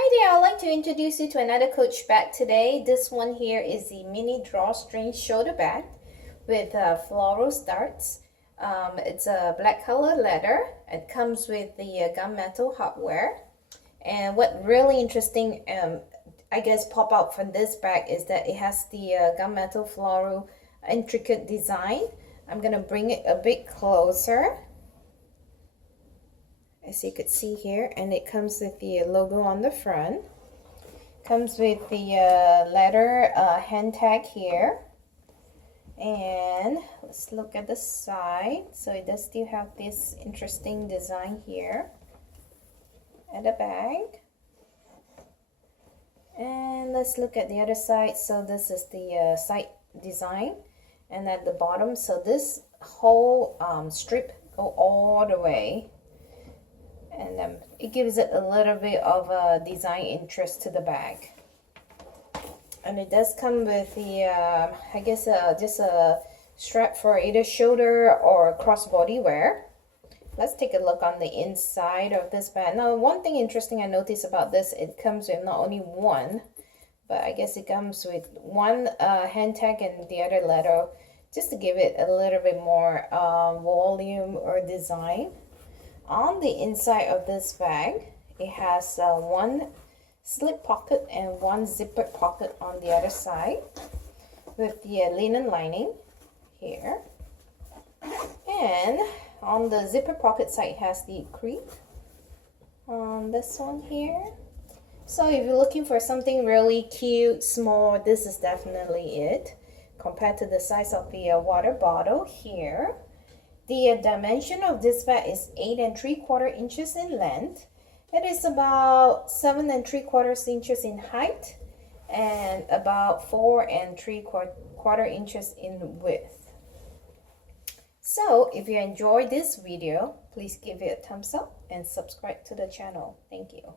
Hi there, I'd like to introduce you to another Coach bag today. This one here is the mini drawstring shoulder bag with floral starts. It's a black color leather. It comes with the gunmetal hardware. And what really interesting, I guess, pop out from this bag is that it has the gunmetal floral intricate design. I'm gonna bring it a bit closer, as you could see here, and it comes with the logo on the front. Comes with the leather hand tag here, and let's look at the side. So it does still have this interesting design here at the back. And let's look at the other side. So this is the side design, and at the bottom, so this whole strip go all the way, and it gives it a little bit of a design interest to the bag. And it does come with the I guess just a strap for either shoulder or crossbody wear. Let's take a look on the inside of this bag. Now, one thing interesting I noticed about this, it comes with not only one, but I guess it comes with one hand tag and the other leather, just to give it a little bit more volume or design. On the inside of this bag, it has one slip pocket and one zipper pocket on the other side with the linen lining here. And on the zipper pocket side, it has the creep on this one here. So if you're looking for something really cute, small, this is definitely it compared to the size of the water bottle here. The dimension of this bag is 8 3/4 inches in length. It is about 7 3/4 inches in height and about 4 3/4 inches in width. So if you enjoyed this video, please give it a thumbs up and subscribe to the channel. Thank you.